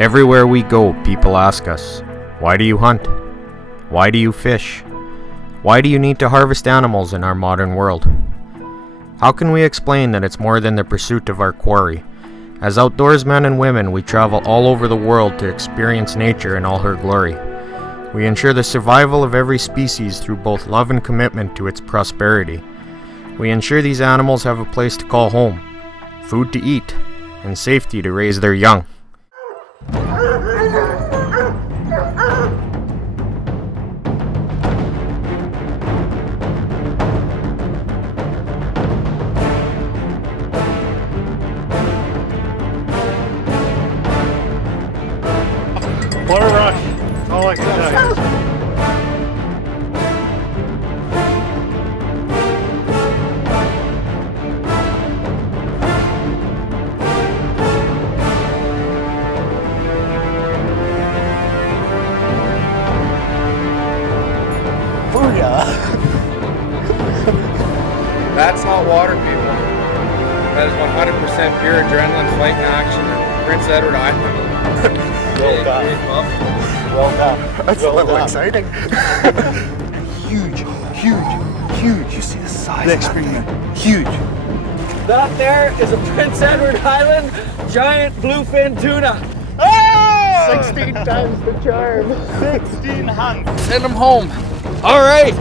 Everywhere we go, people ask us, why do you hunt? Why do you fish? Why do you need to harvest animals in our modern world? How can we explain that it's more than the pursuit of our quarry? As outdoorsmen and women, we travel all over the world to experience nature in all her glory. We ensure the survival of every species through both love and commitment to its prosperity. We ensure these animals have a place to call home, food to eat, and safety to raise their young. What a rush. That's all I can tell you. Booyah! That's not water, people. That is 100% pure adrenaline fight in action in Prince Edward Island. Well done. Well done. That's well a little done. exciting. Huge, huge, huge. You see the size of that thing? Huge. That there is a Prince Edward Island giant bluefin tuna. Oh! 16 times the charm. 16 hunts. Send them home. All right,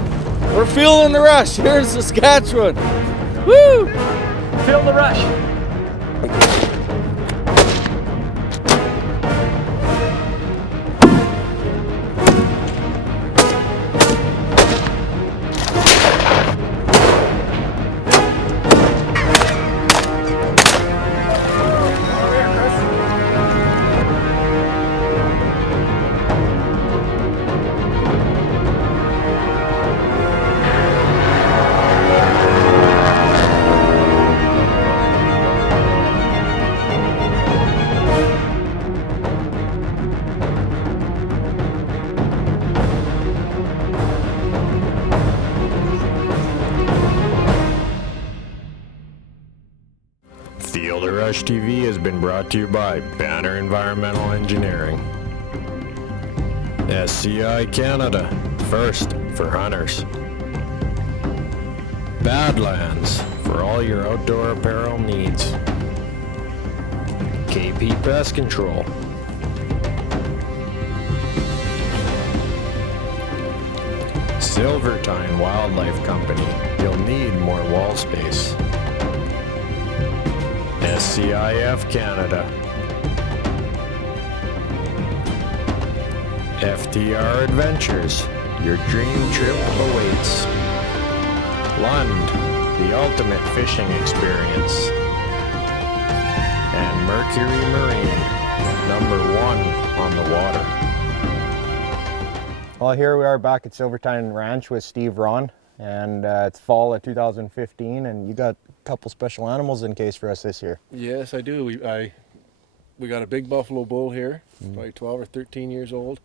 we're feeling the rush here in Saskatchewan. Woo! Feel the rush. Feel the Rush TV has been brought to you by Banner Environmental Engineering. SCI Canada, first for hunters. Badlands, for all your outdoor apparel needs. KP Pest Control. Silvertine Wildlife Company, you'll need more wall space. SCIF Canada. FTR Adventures, your dream trip awaits. Lund, the ultimate fishing experience. And Mercury Marine, #1 on the water. Well, here we are back at Silvertine Ranch with Steve Rahn, and it's fall of 2015, and you got a couple special animals in case for us this year. Yes, I do. We got a big buffalo bull here, like 12 or 13 years old.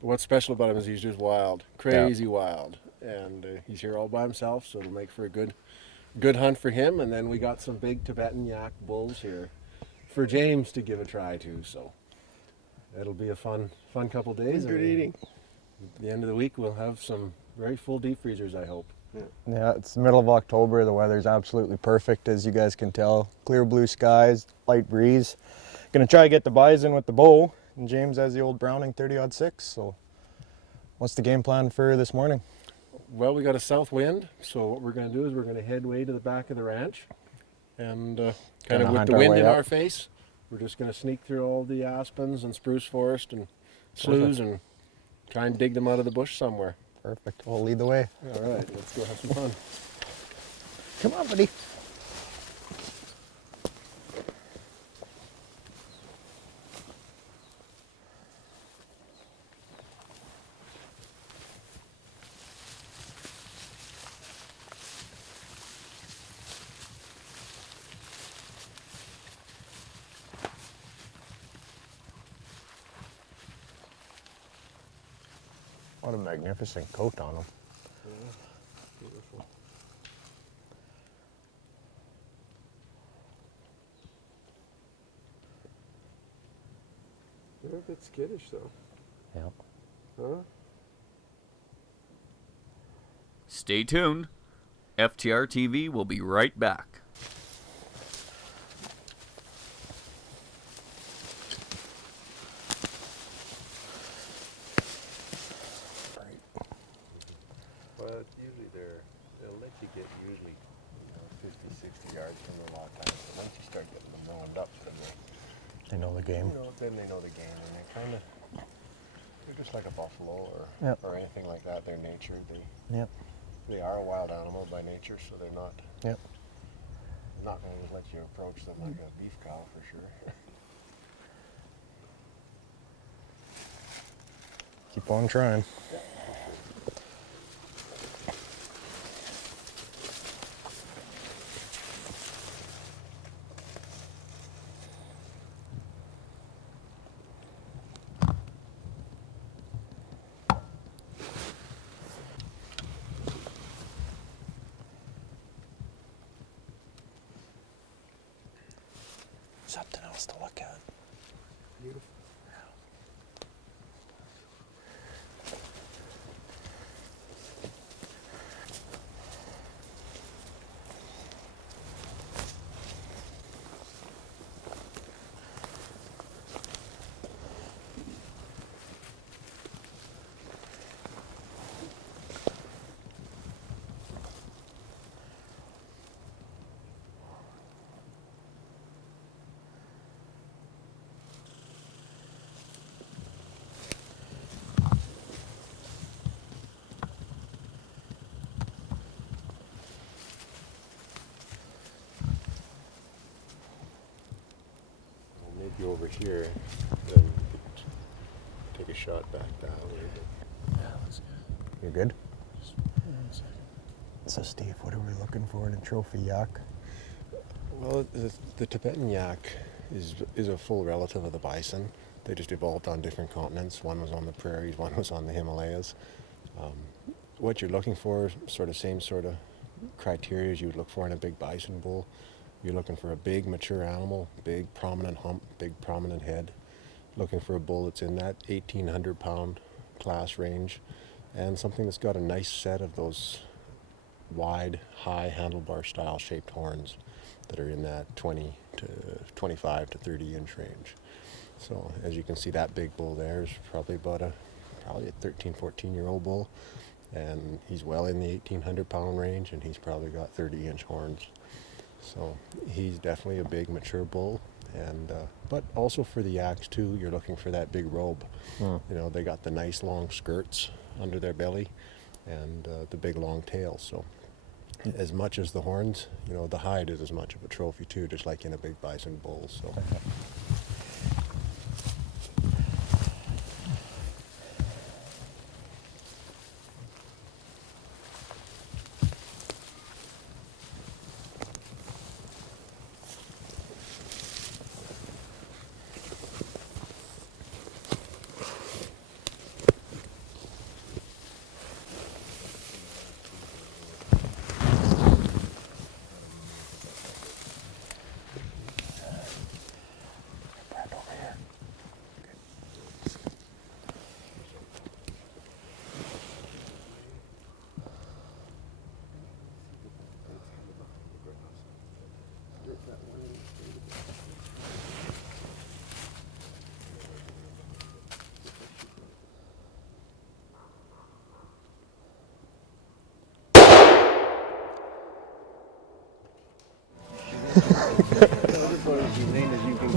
But what's special about him is he's just wild, crazy wild, and he's here all by himself, so it'll make for a good hunt for him. And then we got some big Tibetan yak bulls here for James to give a try to. So it'll be a fun couple days. Good eating. At the end of the week, we'll have some very full deep freezers, I hope. Yeah, it's the middle of October. The weather's absolutely perfect, as you guys can tell. Clear blue skies, light breeze. Gonna try to get the bison with the bow, and James has the old Browning 30-06. So, what's the game plan for this morning? Well, we got a south wind, so what we're going to do is we're going to head way to the back of the ranch, and kind of with hunt the our wind way in up. our face, we're just going to sneak through all the aspens and spruce forest and sloughs and try and dig them out of the bush somewhere. Perfect. We'll lead the way. All right, let's go have some fun. Come on, buddy. What a magnificent coat on him. Beautiful. They're a bit skittish though. Yep. Huh? Stay tuned. FTR TV will be right back. But usually they'll let you get 50, 60 yards from them a lot of times. But once you start getting them rolled up, They know the game. then they know the game, and they're just like a buffalo Yep. or anything like that. Their nature, Yep. they are a wild animal by nature, so they're not. Yep. Not going to just let you approach them like a beef cow for sure. Keep on trying. Something else to look at. Beautiful. Maybe over here, then you could take a shot back down a little bit. Yeah, that's good. You're good? So Steve, what are we looking for in a trophy yak? Well, the Tibetan yak is a full relative of the bison. They just evolved on different continents. One was on the prairies, one was on the Himalayas. What you're looking for, same sort of criteria as you would look for in a big bison bull. You're looking for a big mature animal, big prominent hump, big prominent head. Looking for a bull that's in that 1,800 pound class range, and something that's got a nice set of those wide, high handlebar style shaped horns that are in that 20 to 25 to 30 inch range. So as you can see, that big bull there is probably a 13, 14-year-old bull, and he's well in the 1,800 pound range, and he's probably got 30 inch horns. So he's definitely a big mature bull, and but also for the yaks too, you're looking for that big robe. They got the nice long skirts under their belly, and the big long tail. So as much as the horns, the hide is as much of a trophy too, just like in a big bison bull. So.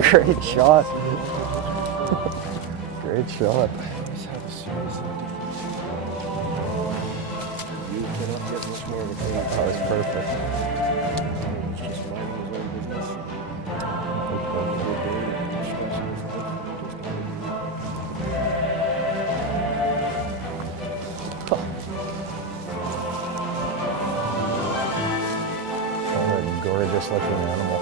Great shot. Great shot. That was perfect. What a gorgeous looking animal.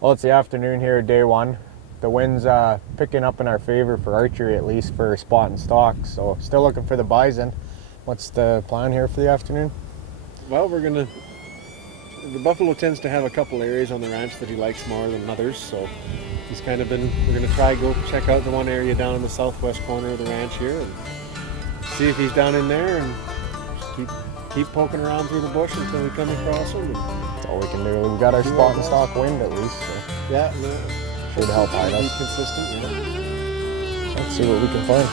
Well, it's the afternoon here, day one. The wind's picking up in our favor for archery, at least for spot and stock. So still looking for the bison. What's the plan here for the afternoon? Well, the buffalo tends to have a couple areas on the ranch that he likes more than others, so he's kind of we're going to try go check out the one area down in the southwest corner of the ranch here and see if he's down in there, and keep poking around through the bush until we come across him. That's all we can do. We got our spot and stock wind at least, so Yeah, should help hide be us. consistent, yeah. Let's see what we can find.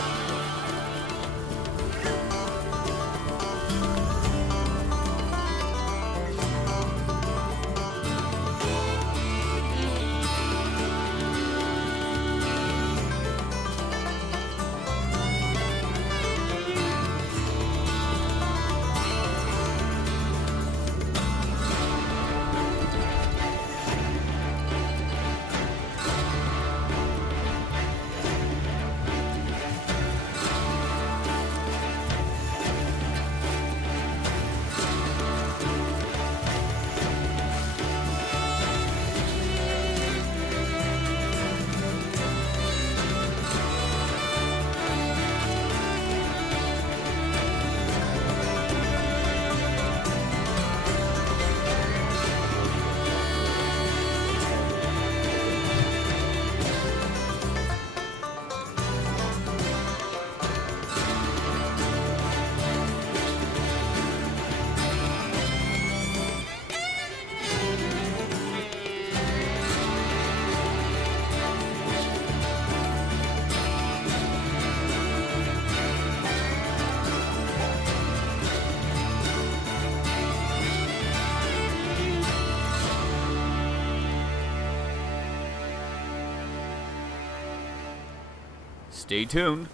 Stay tuned.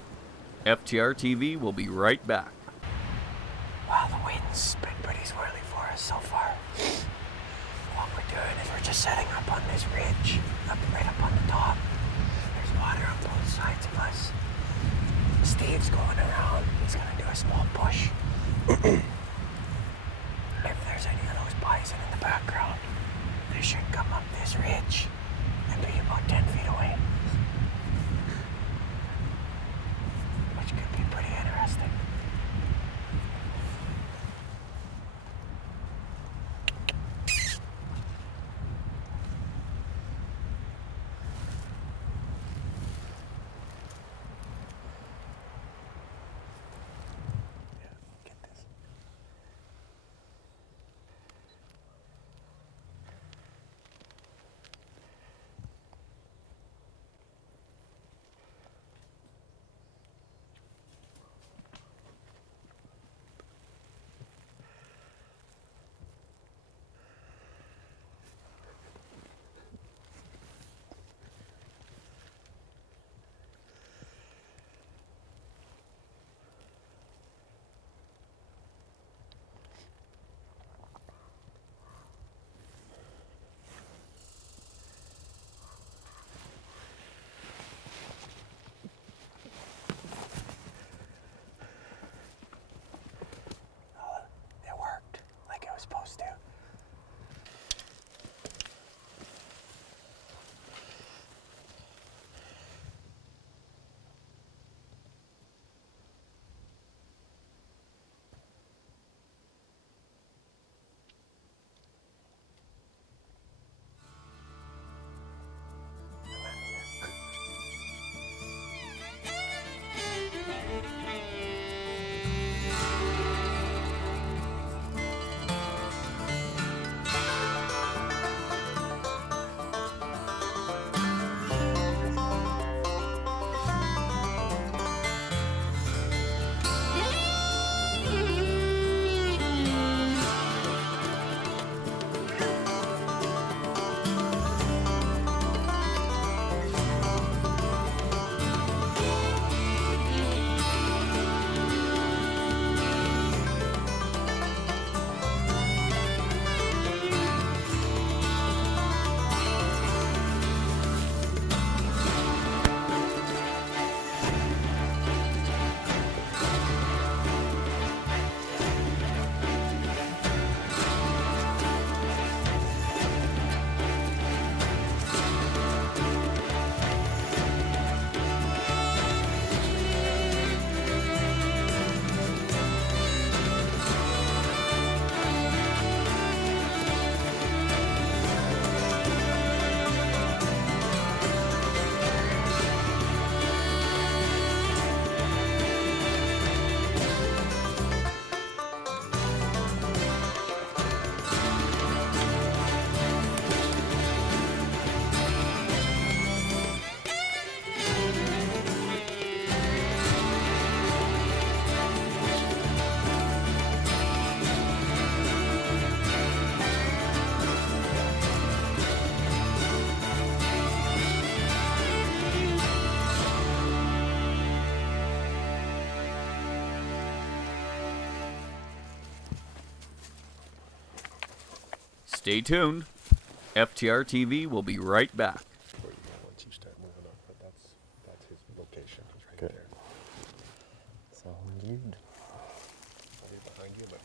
FTR TV will be right back. Wow, the wind's been pretty swirly for us so far. What we're doing is we're just setting up on this ridge, right up on the top. There's water on both sides of us. Steve's going around. He's gonna do a small push. If there's any of those bison in the background, they should come up this ridge and be about 10 feet away. Which could be pretty interesting. Get this. Stay tuned. FTR TV will be right back. Once you start moving up, but that's his location. He's right there. Sounds good. I'll be behind you, but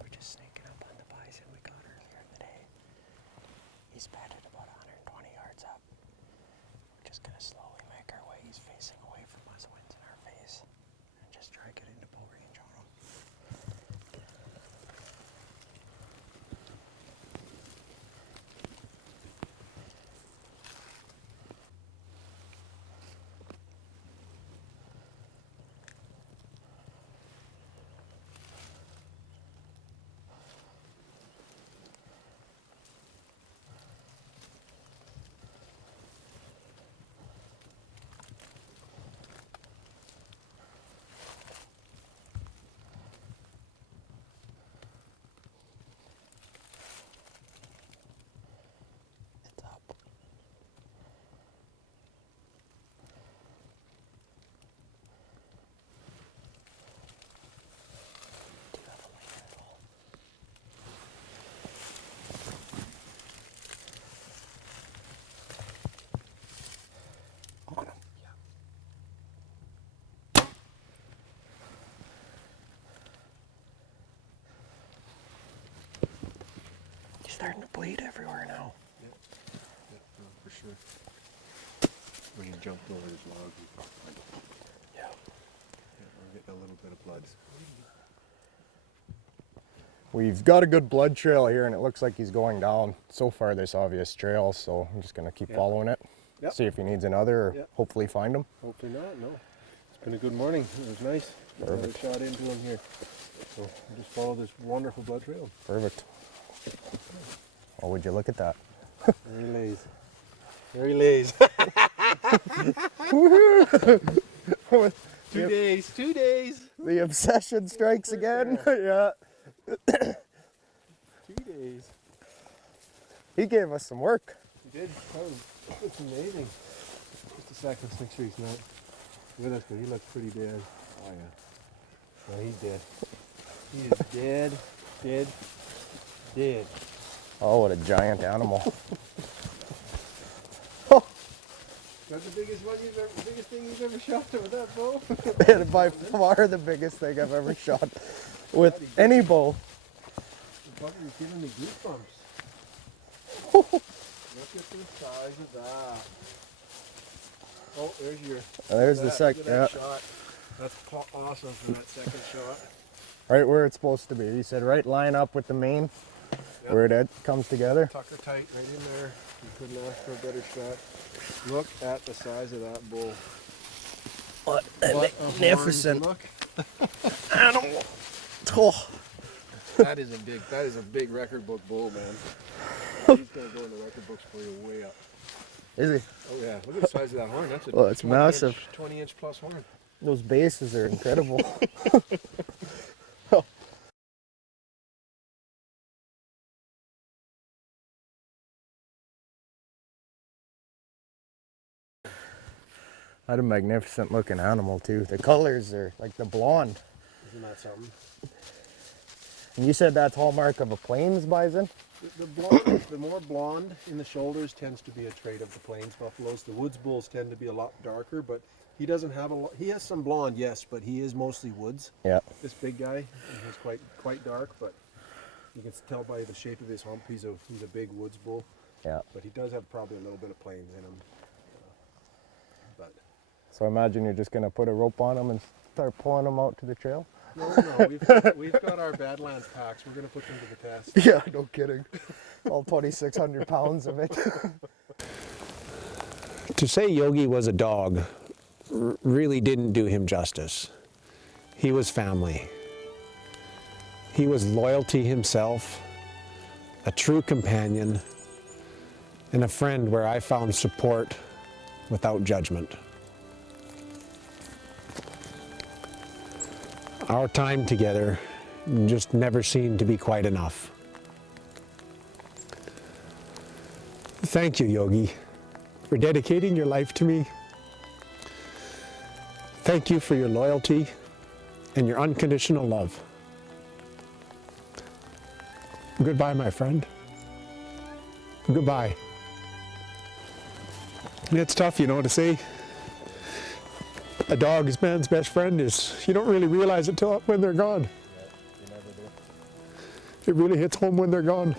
We're just sneaking up on the bison we got earlier in the day. He's bedded about 120 yards up. We're just gonna slowly make our way. He's facing away from us, wind's in our face, and just try to get into bow range on him. It's up. Do you have a leader at all? On him. Yeah. He's starting to bleed everywhere now. for sure. When he jumped over his log, Yeah. we're getting a little bit of blood. We've got a good blood trail here, and it looks like he's going down so far this obvious trail, so I'm just going to keep following it. Yep. See if he needs another, or Yep. hopefully find him. Hopefully not, no. It's been a good morning. It was nice. Another Perfect. shot into him here. So we'll just follow this wonderful blood trail. Perfect. Oh, would you look at that? There he lays. There he lays. 2 days. 2 days. The obsession strikes again. Yeah. 2 days. He gave us some work. He did. It's amazing. Just a second, let's make sure he's not with us, but he looks pretty dead. Oh yeah. No, he's dead. He is dead, dead, dead. Oh, what a giant animal. That's the biggest one you've ever, biggest thing you've ever shot with that bow? And by far the biggest thing I've ever shot with any bow. The fucker's giving me goosebumps. Look at the size of that. Oh, there's your. There's the look second. at Yeah. that shot. That's awesome for that second shot. Right where it's supposed to be. He said right line up with the main, where it comes together. Tucker tight right in there. You couldn't ask for a better shot. Look at the size of that bull. What What a magnificent horn. Look. animal. Oh. That is a big record book bull, man. He's gonna go in the record books for you way up. Is he? Oh yeah, look at the size of that horn. That's a Well, it's 20 massive. 20-inch plus horn. Those bases are incredible. What a magnificent looking animal too. The colors are like the blonde. Isn't that something? And you said that's hallmark of a plains bison? The more blonde in the shoulders tends to be a trait of the plains buffaloes. The woods bulls tend to be a lot darker, but he doesn't have a lot. He has some blonde, yes, but he is mostly woods. Yeah. This big guy, he's quite dark, but you can tell by the shape of his hump, he's a big woods bull. Yeah. But he does have probably a little bit of plains in him. But So I imagine you're just gonna put a rope on him and start pulling him out to the trail? no, we've got our Badlands packs. We're gonna put them to the test. Yeah, no kidding. All 2,600 pounds of it. To say Yogi was a dog really didn't do him justice. He was family. He was loyalty himself, a true companion, and a friend where I found support without judgment. Our time together just never seemed to be quite enough. Thank you, Yogi, for dedicating your life to me. Thank you for your loyalty and your unconditional love. Goodbye, my friend. Goodbye. It's tough, you know, to say a dog is man's best friend. You don't really realize it till when they're gone. Yeah, you never do. It really hits home when they're gone.